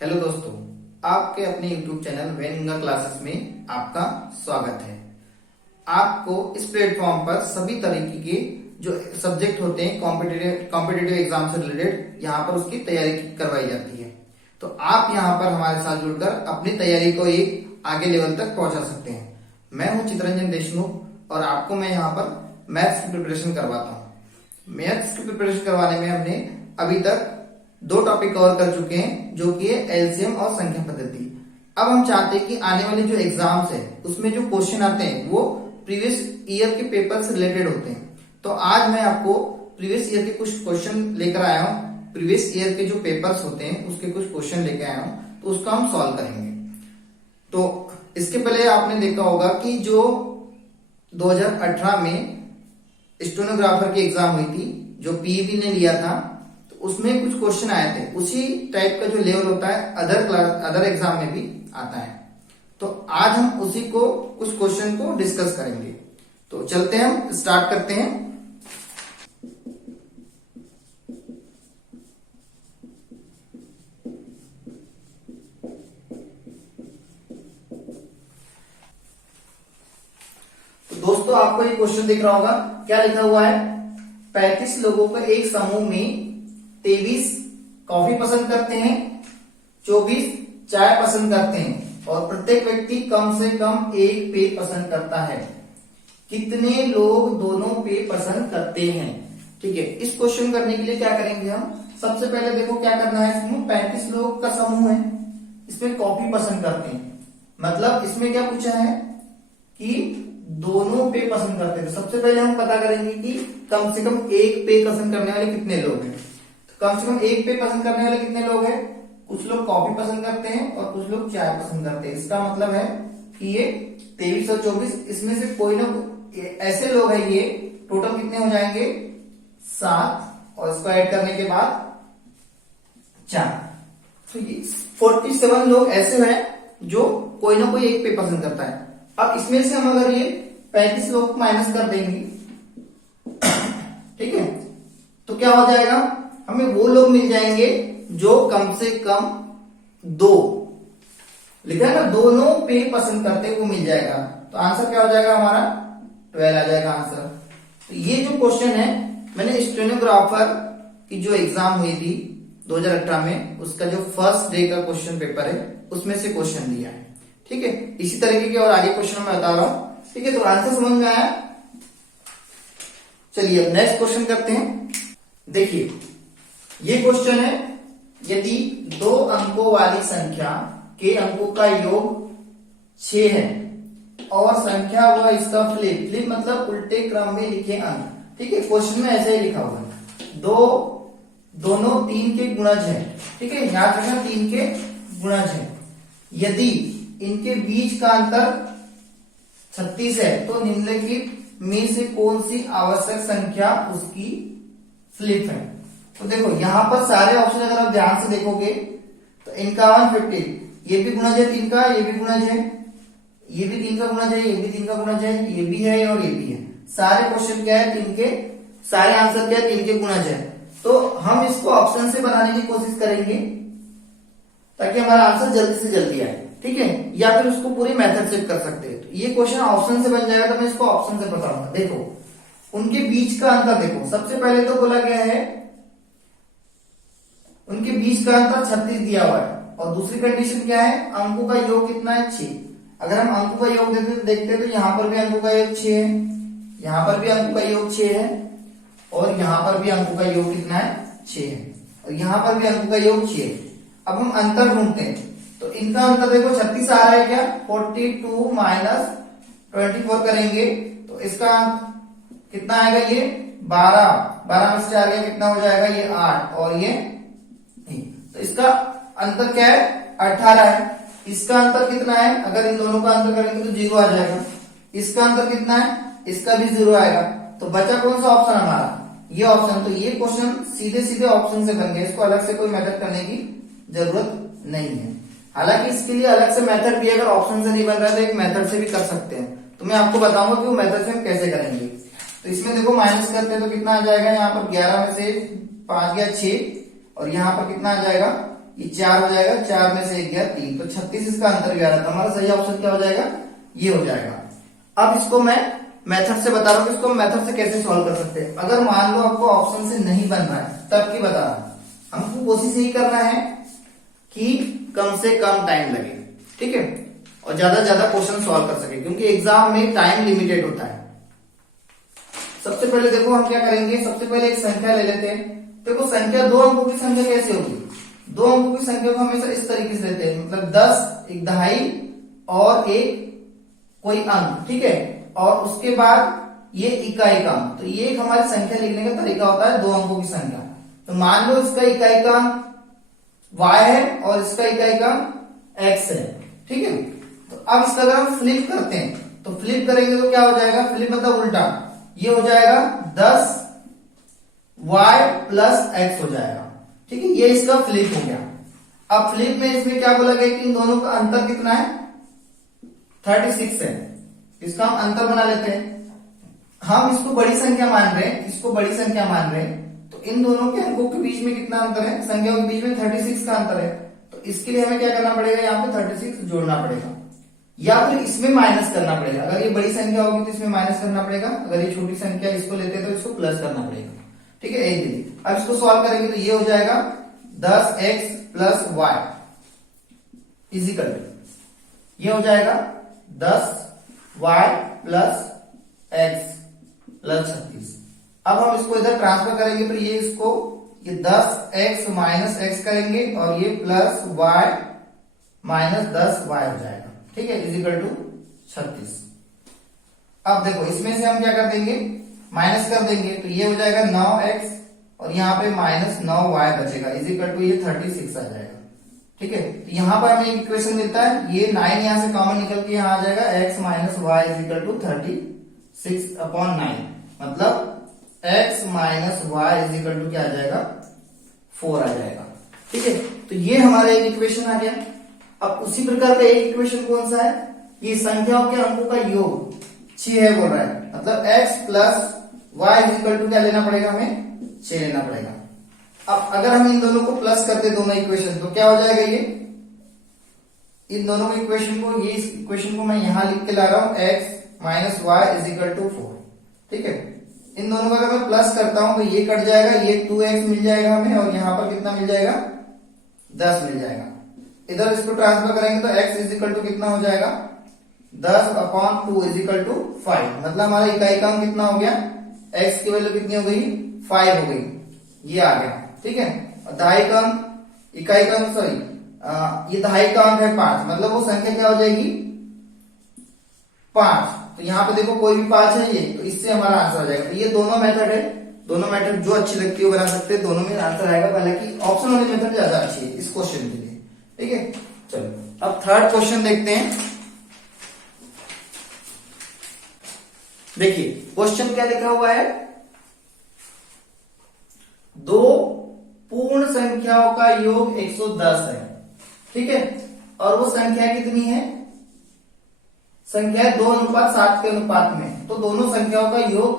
Hello दोस्तों, आपके अपने YouTube चैनल वेनिंगा क्लासेस में आपका स्वागत है। आपको इस प्लेटफॉर्म पर सभी तरीके के जो सब्जेक्ट होते हैं कॉम्पिटिटिव एग्जाम से रिलेटेड यहाँ पर उसकी तैयारी करवाई जाती है। तो आप यहाँ पर हमारे साथ जुड़कर अपनी तैयारी को एक आगे लेवल तक पहुंचा सकते हैं। मैं हूँ चितरंजन देशमुख और आपको मैं यहाँ पर मैथ्स की प्रिपरेशन करवाता हूँ। मैथ्स की प्रिपरेशन करवाने में हमने अभी तक 2 टॉपिक कवर कर चुके हैं, जो कि है एलसीएम और संख्या पद्धति। अब हम चाहते हैं कि आने वाले जो एग्जाम्स है उसमें जो क्वेश्चन आते हैं वो प्रीवियस ईयर के पेपर से रिलेटेड होते हैं। तो आज मैं आपको प्रीवियस ईयर के कुछ क्वेश्चन लेकर आया हूँ। प्रीवियस ईयर के जो पेपर्स होते हैं उसके कुछ क्वेश्चन लेकर आया हूँ, तो उसको हम सॉल्व करेंगे। तो इसके पहले आपने देखा होगा कि जो 2018 में स्टेनोग्राफर की एग्जाम हुई थी, जो पीईबी ने लिया था, उसमें कुछ क्वेश्चन आए थे। उसी टाइप का जो लेवल होता है अदर एग्जाम में भी आता है। तो आज हम उसी को कुछ क्वेश्चन को डिस्कस करेंगे। तो चलते हैं, हम स्टार्ट करते हैं। तो दोस्तों, आपको ये क्वेश्चन दिख रहा होगा, क्या लिखा हुआ है? 35 लोगों को एक समूह में 23 कॉफी पसंद करते हैं, 24 चाय पसंद करते हैं और प्रत्येक व्यक्ति कम से कम एक पेय पसंद करता है। कितने लोग दोनों पेय पसंद करते हैं? ठीक है, इस क्वेश्चन करने के लिए क्या करेंगे हम? सबसे पहले देखो क्या करना है। इसमें 35 लोग का समूह है, इसमें कॉफी पसंद करते हैं, मतलब इसमें क्या पूछा है कि दोनों पेय पसंद करते हैं। तो सबसे पहले हम पता करेंगे कि कम से कम एक पेय पसंद करने वाले कितने लोग हैं। कम से कम एक पेय पसंद करने वाले कितने लोग हैं? कुछ लोग कॉफी पसंद करते हैं और कुछ लोग चाय पसंद करते हैं। इसका मतलब है कि ये 23 और 24, इसमें से कोई ना कोई ऐसे लोग हैं। ये टोटल कितने हो जाएंगे? 7, और इसको ऐड करने के बाद 4। तो ये 47 लोग ऐसे हैं जो कोई ना कोई एक पेय पसंद करता है। अब इसमें से हम अगर ये 35 लोग को माइनस कर देंगे, ठीक है, तो क्या हो जाएगा? हमें वो लोग मिल जाएंगे जो कम से कम 2 लिखा है ना, दोनों पेय पसंद करते हैं, वो मिल जाएगा। तो आंसर क्या हो जाएगा हमारा? 12 आ जाएगा आंसर। तो ये जो क्वेश्चन है, मैंने स्टेनोग्राफर की जो एग्जाम हुई थी 2018 में, उसका जो फर्स्ट डे का क्वेश्चन पेपर है उसमें से क्वेश्चन दिया है। ठीक है, इसी तरीके के और आगे क्वेश्चन मैं बता रहा हूं। ठीक है, तो आंसर समझ में आया? चलिए अब नेक्स्ट क्वेश्चन करते हैं। देखिए, ये क्वेश्चन है, यदि 2 अंकों वाली संख्या के अंकों का योग 6 है और संख्या व इसका फ्लिप मतलब उल्टे क्रम में लिखे अंक। ठीक है, क्वेश्चन में ऐसे ही लिखा हुआ है, दोनों 3 के गुणज है। ठीक है, याद रखना 3 के गुणज है। यदि इनके बीच का अंतर 36 है तो निम्नलिखित में से कौन सी आवश्यक संख्या उसकी फ्लिप है? तो देखो, यहां पर सारे ऑप्शन अगर आप ध्यान से देखोगे तो इनका 150, ये भी गुणज है 3 का, ये भी गुणज है, ये भी 3 का गुणज है, ये भी 3 का गुणज है, ये भी है और ये भी है। सारे क्वेश्चन क्या है? 3 के, सारे आंसर क्या है? 3 के गुणज है। तो हम इसको ऑप्शन से बनाने की कोशिश करेंगे ताकि हमारा आंसर जल्दी से जल्दी आए। ठीक है, या फिर उसको पूरी मेथड से कर सकते हैं। तो ये क्वेश्चन ऑप्शन से बन जाएगा, तो मैं इसको ऑप्शन से बताऊंगा। देखो, उनके बीच का अंतर देखो, सबसे पहले तो बोला गया है उनके बीच का अंतर 36 दिया हुआ है, और दूसरी कंडीशन क्या है? अंकों का योग कितना है? 6। अगर हम अंकों का योग देखते तो यहां पर भी अंकों का योग 6 है, यहां पर भी अंकों का योग 6 है, और यहां पर भी अंकों का योग कितना है? 6 है, और यहां पर भी अंकों का योग 6 है। अब हम अंतर ढूंढते हैं, तो इनका अंतर देखो 36 आ रहा है क्या? 42 माइनस 24 करेंगे तो इसका कितना आएगा? ये 12 में से आ गया, कितना हो जाएगा? ये 8, और ये नहीं। तो इसका अंतर क्या है? 18 है। इसका अंतर कितना है? अगर इन दोनों का अंतर करेंगे तो 0 आ जाएगा। इसका अंतर कितना है? इसका भी 0 आएगा। तो बचा कौन सा ऑप्शन हमारा? ये ऑप्शन। तो ये क्वेश्चन सीधे सीधे ऑप्शन से बन गया, इसको अलग से कोई मेथड करने की जरूरत नहीं है। हालांकि इसके लिए अलग से मेथड भी, अगर ऑप्शन से नहीं बन रहा है तो एक मेथड से भी कर सकते हैं। तो मैं आपको बताऊंगा कि वो मेथड से हम कैसे करेंगे। तो इसमें देखो, माइनस करते हैं तो कितना आ जाएगा? यहाँ पर 11 में से 5 गया 6, और यहाँ पर कितना आ जाएगा? ये 4 हो जाएगा, 4 में से 1 गया 3, तो 36 इसका आंसर भी आ रहा था। हमारा सही ऑप्शन क्या हो जाएगा, ये हो जाएगा। अब इसको मैं मेथड से बता रहा हूँ, इसको मेथड से कैसे सॉल्व कर सकते हैं। अगर मान लो आपको ऑप्शन से नहीं बन रहा है तब की बता रहा हूं, हमको कोशिश यही करना है कि कम से कम टाइम लगे, ठीक है, और ज्यादा से ज्यादा क्वेश्चन सॉल्व कर सके, क्योंकि एग्जाम में टाइम लिमिटेड होता है। सबसे पहले देखो हम क्या करेंगे, सबसे पहले एक संख्या ले लेते हैं। देखो संख्या 2 अंकों की संख्या कैसे होगी, 2 अंकों की संख्या को हमेशा इस तरीके से लेते हैं, मतलब 10, एक दहाई और एक कोई अंक, ठीक है, और उसके बाद ये इकाई का अंक। तो ये हमारी संख्या लिखने का तरीका होता है 2 अंकों की संख्या। तो मान लो इसका इकाई का अंक y है और इसका इकाई का x है, ठीक है। तो अब इसका अगर हम फ्लिप करते हैं तो फ्लिप करेंगे तो क्या हो जाएगा, फ्लिप मतलब उल्टा, ये हो जाएगा 10y प्लस x हो जाएगा, ठीक है, ये इसका फ्लिप हो गया। अब फ्लिप में इसमें क्या बोला गया कि इन दोनों का अंतर कितना है, 36 है। इसका हम अंतर बना लेते हैं, हम इसको बड़ी संख्या मान रहे हैं, इसको बड़ी संख्या मान रहे हैं, तो इन दोनों के अंकों के बीच में कितना अंतर है, संख्याओं के बीच में 36 का अंतर है। तो इसके लिए हमें क्या करना पड़ेगा, यहाँ पे 36 जोड़ना पड़ेगा, या फिर इसमें माइनस करना पड़ेगा। अगर ये बड़ी संख्या होगी तो इसमें माइनस करना पड़ेगा, अगर ये छोटी संख्या इसको लेते हैं तो इसको प्लस करना पड़ेगा, ठीक है। एक दिन अब इसको सॉल्व करेंगे तो ये हो जाएगा 10x प्लस वाई इजिकल, ये हो जाएगा 10y प्लस x प्लस 36। अब हम इसको इधर ट्रांसफर करेंगे तो ये इसको ये 10x माइनस x करेंगे और ये प्लस y माइनस 10y हो जाएगा, ठीक है, इजिकल टू 36। अब देखो इसमें से हम क्या कर देंगे, माइनस कर देंगे, तो ये हो जाएगा 9x और यहाँ पे माइनस 9y बचेगा, इजिकल टू ये 36 आ जाएगा, ठीक है। तो यहाँ पर हमें इक्वेशन मिलता है, ये 9 यहाँ से कॉमन निकल के यहाँ आ जाएगा x minus Y is equal to 36/9, मतलब x minus Y is equal to क्या आ जाएगा, 4 आ जाएगा, ठीक है। तो ये हमारा एक इक्वेशन आ गया। अब उसी प्रकार का एक इक्वेशन कौन सा है, ये संख्याओं के अंकों का योग 6 है बोल रहा है, मतलब x plus Y is equal to क्या लेना पड़ेगा, हमें 6 लेना पड़ेगा। अब अगर हम इन दोनों को प्लस करते दोनों इक्वेशन तो क्या हो जाएगा, ये इन दोनों इक्वेशन को, ये इस इक्वेशन को मैं यहां लिख के ला रहा हूं, x minus Y is equal to 4, ठीक है। इन दोनों का अगर मैं प्लस करता हूं तो ये कट जाएगा, ये 2x मिल जाएगा हमें, और यहां पर कितना मिल जाएगा, 10 मिल जाएगा। इधर इसको ट्रांसफर करेंगे तो x इजिकल टू कितना हो जाएगा, 10/2 इजिकल टू 5, मतलब हमारा इकाई का अंक कितना हो गया, x की वैल्यू कितनी हो गई, 5 हो गई, ये आ गया, ठीक है। और दहाई का अंक, इकाई का अंक सॉरी ये दहाई का अंक है 5, मतलब वो संख्या क्या हो जाएगी, 5। तो यहाँ पे देखो कोई भी 5 है ये, तो इससे हमारा आंसर आ जाएगा। तो ये दोनों मेथड है, दोनों मेथड जो अच्छी लगती है वो बना सकते हैं, दोनों में आंसर आएगा, हालांकि ऑप्शन वाली मेथड ज्यादा अच्छी है इस क्वेश्चन के लिए, ठीक है। चलो अब थर्ड क्वेश्चन देखते हैं। देखिए क्वेश्चन क्या लिखा हुआ है, 2 पूर्ण संख्याओं का योग 110 है, ठीक है, और वो संख्या कितनी है, संख्या 2:7 के अनुपात में, तो दोनों संख्याओं का योग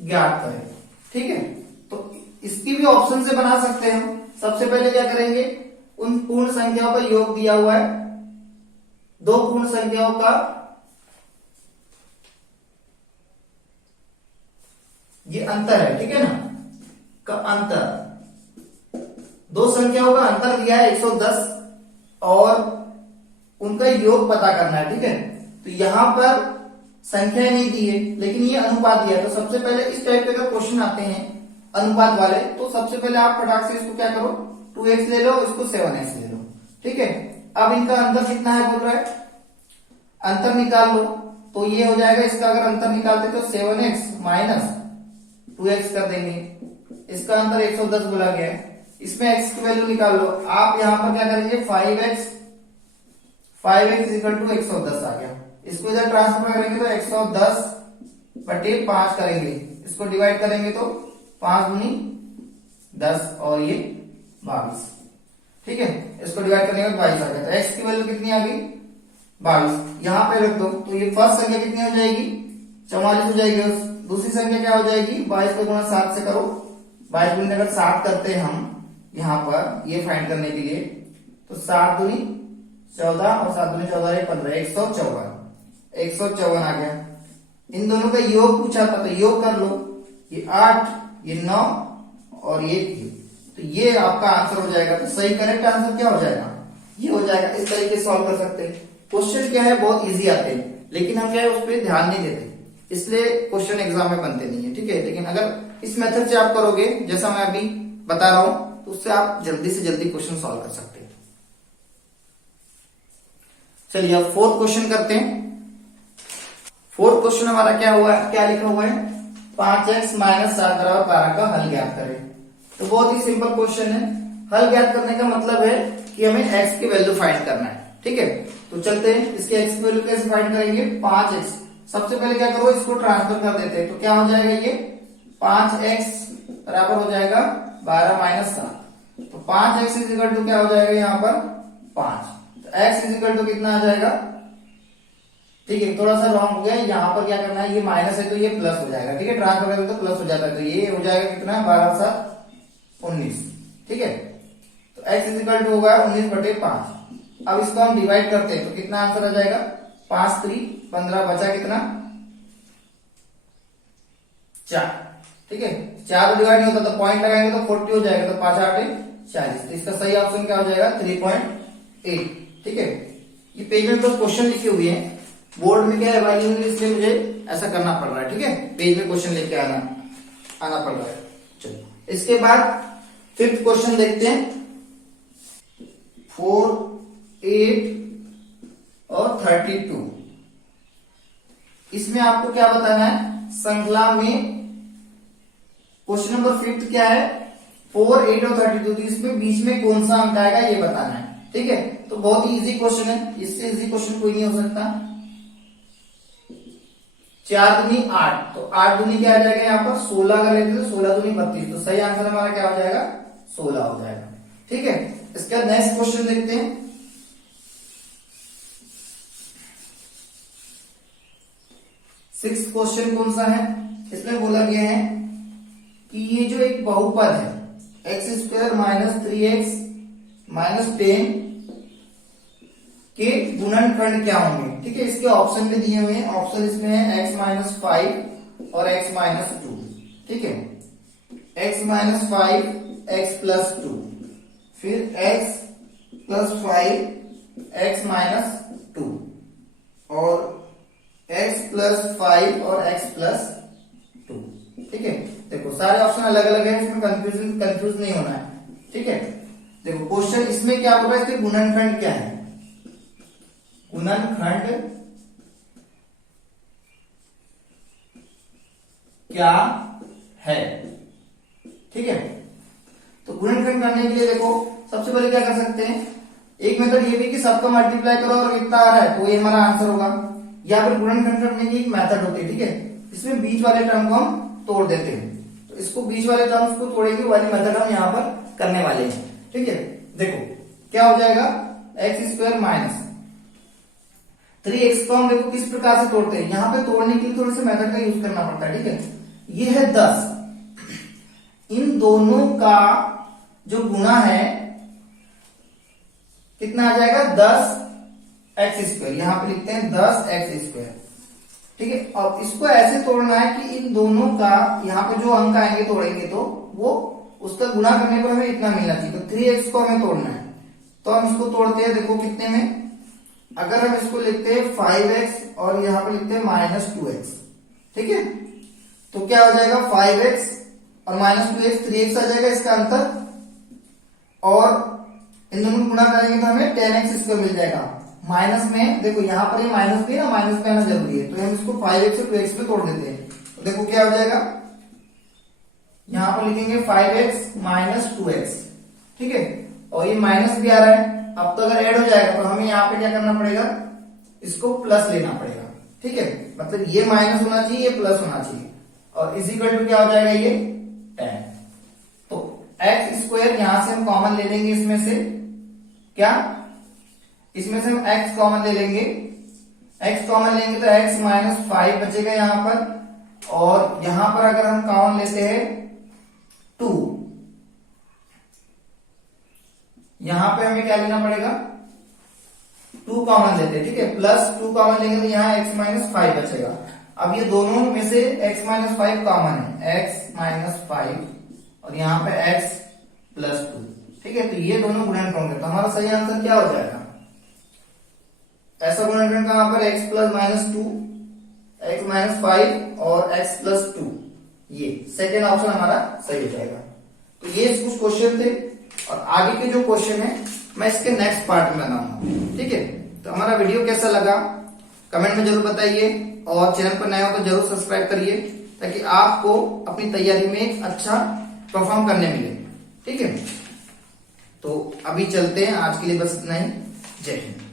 ज्ञात करें, ठीक है। तो इसकी भी ऑप्शन से बना सकते हैं हम। सबसे पहले क्या करेंगे, उन पूर्ण संख्याओं का योग दिया हुआ है, 2 पूर्ण संख्याओं का ये अंतर है, ठीक है ना, का अंतर, 2 संख्याओं का अंतर दिया है 110 और उनका योग पता करना है, ठीक है। तो यहां पर संख्या नहीं दी है लेकिन ये अनुपात दिया है। तो सबसे पहले इस टाइप के अगर क्वेश्चन आते हैं अनुपात वाले, तो सबसे पहले आप फटाक से इसको क्या करो, 2x ले लो, इसको 7x ले लो, ठीक है। अब इनका अंतर कितना है बोल रहा है, अंतर निकाल लो, तो ये हो जाएगा, इसका अगर अंतर निकालते तो 7x माइनस 2x कर देंगे, इसका अंतर 110 बोला गया है, इसमें x की वैल्यू निकाल लो। आप यहां पर क्या करेंगे, 5x इक्वल टू 110 आ गया, इसको इधर ट्रांसफर करेंगे तो 110/5 करेंगे, इसको डिवाइड करेंगे तो 5 गुनी 10 और ये 22, ठीक है। इसको डिवाइड करने के बाद 22 आ गया, तो x की वैल्यू कितनी आ गई, 22, यहां पे रख दो। तो ये फर्स्ट संख्या कितनी हो जाएगी, 44 हो जाएगी। दूसरी संख्या क्या हो जाएगी, 22 को गुणा 7 से करो, 22 गुणा अगर 7 करते हैं हम यहाँ पर ये फाइंड करने के लिए, तो 7 दूनी 14 और 7 दूनी 14 ये 15, 154 आ गया। इन दोनों का योग पूछा था तो योग कर लो, ये 8 ये 9 और ये 3, तो ये आपका आंसर हो जाएगा। तो सही करेक्ट आंसर क्या हो जाएगा, ये हो जाएगा। इस तरीके से सॉल्व कर सकते हैं। क्वेश्चन क्या है बहुत इजी आते हैं, लेकिन हम क्या है उस पर ध्यान नहीं देते, इसलिए क्वेश्चन एग्जाम में बनते नहीं है, ठीक है। लेकिन अगर इस मेथड से आप करोगे जैसा मैं अभी बता रहा हूं, तो उससे आप जल्दी से जल्दी क्वेश्चन सॉल्व कर सकते हैं। चलिए अब फोर्थ क्वेश्चन करते हैं। फोर्थ क्वेश्चन हमारा क्या हुआ है, क्या लिखा हुआ है, 5x माइनस 7 बराबर 12 का हल ज्ञात करें। तो बहुत ही सिंपल क्वेश्चन है। हल ज्ञात करने का मतलब है कि हमें x की वैल्यू फाइंड करना है, ठीक है। तो चलते हैं, इसके x की वैल्यू कैसे फाइंड करेंगे, 5x। सबसे पहले क्या करो, इसको ट्रांसफर कर देते हैं। तो क्या हो जाएगा, ये 5x बराबर हो जाएगा 12 माइनस 7। तो 5x इज इक्वल टू क्या हो जाएगा यहाँ पर 5। तो x इज इक्वल टू कितना आ जाएगा, ठीक है। थोड़ा सा रॉन्ग हो गया, यहाँ पर क्या करना है, ये माइनस है तो ये प्लस हो जाएगा, ठीक है। ट्रांसफर करें तो प्लस हो जाता है, तो ये हो जाएगा कितना 12 7 19, ठीक है। तो x इज इक्वल टू होगा 19/5। अब इसको हम डिवाइड करते हैं तो कितना आंसर आ जाएगा, 5 3 15, बचा कितना 4, ठीक है। 4 डिवाइड नहीं होता तो पॉइंट लगाएंगे तो 40 हो जाएगा, तो 5 8 40। तो इसका सही ऑप्शन क्या हो जाएगा 3.8, ठीक है। ये पेज में तो क्वेश्चन लिखे हुए हैं, बोर्ड में क्या है वैल्यू नहीं, इसलिए मुझे ऐसा करना पड़ रहा है, ठीक है। पेज में क्वेश्चन लेके आना पड़ रहा है। चलो इसके बाद फिफ्थ क्वेश्चन देखते हैं। 4 8 और 32, इसमें आपको क्या बताना है, श्रृंखला में क्वेश्चन नंबर फिफ्थ क्या है, 4 8 और 32, तो इसमें बीच में कौन सा अंक आएगा ये बताना है, ठीक है। तो बहुत ही इजी क्वेश्चन है, इससे इजी क्वेश्चन कोई नहीं हो सकता। 4 दूनी 8, तो 8 दूनी क्या आ जाएगा यहाँ पर 16 का लेते तो 16 दूनी 32, तो सही आंसर हमारा क्या हो जाएगा 16 हो जाएगा, ठीक है। इसके बाद नेक्स्ट क्वेश्चन देखते हैं। सिक्स्थ क्वेश्चन कौन सा है, इसमें बोला गया है कि ये जो एक बहुपद है x² माइनस 3x माइनस 10 के गुणनखंड क्या होंगे, ठीक है। इसके ऑप्शन में दिए हुए हैं, ऑप्शन इसमें है x माइनस 5 और x माइनस 2, ठीक है। x माइनस 5 x प्लस 2, फिर x प्लस 5 x माइनस 2 और x प्लस 5 और x प्लस 2, ठीक है। देखो सारे ऑप्शन अलग अलग है, इसमें कंफ्यूज नहीं होना है, ठीक है। देखो क्वेश्चन इसमें क्या बोल रहा है, इसके गुणनखंड क्या है, गुणनखंड क्या है, ठीक है। तो गुणनखंड करने के लिए देखो सबसे पहले क्या कर सकते हैं, एक मेथड ये भी कि सबका मल्टीप्लाई करो और कितना आ रहा है तो ये हमारा आंसर होगा, या फिर गुणनखंड करने की एक मेथड होती है, ठीक है। इसमें बीच वाले टर्म को हम तोड़ देते हैं, तो इसको बीच वाले टर्म्स को तोड़ेंगे वाली मेथड हम यहाँ पर करने वाले हैं, ठीक है। देखो क्या हो जाएगा, x² माइनस 3x को हम देखो किस प्रकार से तोड़ते हैं, यहाँ पे तोड़ने के लिए थोड़े से मेथड का यूज करना पड़ता है, ठीक है। ये है 10, इन दोनों का जो गुणा है कितना आ जाएगा 10x², यहां पे लिखते हैं 10x², ठीक है। अब इसको ऐसे तोड़ना है कि इन दोनों का यहाँ पे जो अंक आएंगे तोड़ेंगे तो वो उसका गुणा करने पर हमें इतना मिलना चाहिए, तो 3x को हमें तोड़ना है। तो हम इसको तोड़ते हैं, देखो कितने में, अगर हम इसको लिखते हैं 5x और यहाँ पे लिखते हैं माइनस 2x, ठीक है। तो क्या हो जाएगा 5x और माइनस 2x, 3x आ जाएगा इसका अंतर, और इन दोनों को गुणा करेंगे तो हमें 10x² मिल जाएगा। माइनस में देखो यहाँ पर ये माइनस भी ना, माइनस में आना जरूरी है, तो हम इसको 5x और 2x में तोड़ देते हैं। तो देखो क्या हो जाएगा, यहाँ पर लिखेंगे 5x माइनस 2x, ठीक है। और ये माइनस भी आ रहा है, अब तो अगर ऐड हो जाएगा तो हमें यहाँ पे क्या करना पड़ेगा, इसको प्लस लेना पड़ेगा, ठीक है। मतलब ये माइनस होना चाहिए, ये प्लस होना चाहिए, और इज इक्वल टू क्या हो जाएगा ये 10। तो x² यहां से हम कॉमन ले लेंगे, इसमें से क्या, इसमें से हम x कॉमन ले लेंगे, x कॉमन लेंगे तो x माइनस 5 बचेगा यहाँ पर, और यहां पर अगर हम कॉमन लेते हैं 2, यहाँ पे हमें क्या लेना पड़ेगा, 2 कॉमन लेते हैं, ठीक है, प्लस 2 कॉमन लेंगे तो यहाँ x माइनस 5 बचेगा। अब ये दोनों में से x माइनस 5 कॉमन है, x माइनस 5 और यहाँ पे x प्लस 2, ठीक है, तो ये दोनों गुणनखंड होंगे, तो हमारा सही आंसर क्या हो जाएगा, ऐसा गुणनखंड कहां पर, x plus minus 2, x minus 5 और x प्लस 2, ये सेकेंड ऑप्शन हमारा सही हो जाएगा। तो ये कुछ क्वेश्चन थे और आगे के जो क्वेश्चन है मैं इसके नेक्स्ट पार्ट में बनाऊंगा, ठीक है। तो हमारा वीडियो कैसा लगा कमेंट में जरूर बताइए और चैनल पर नए हो तो जरूर सब्सक्राइब करिए ताकि आपको अपनी तैयारी में एक अच्छा परफॉर्म करने मिले, ठीक है। तो अभी चलते हैं, आज के लिए बस इतना ही, जय हिंद।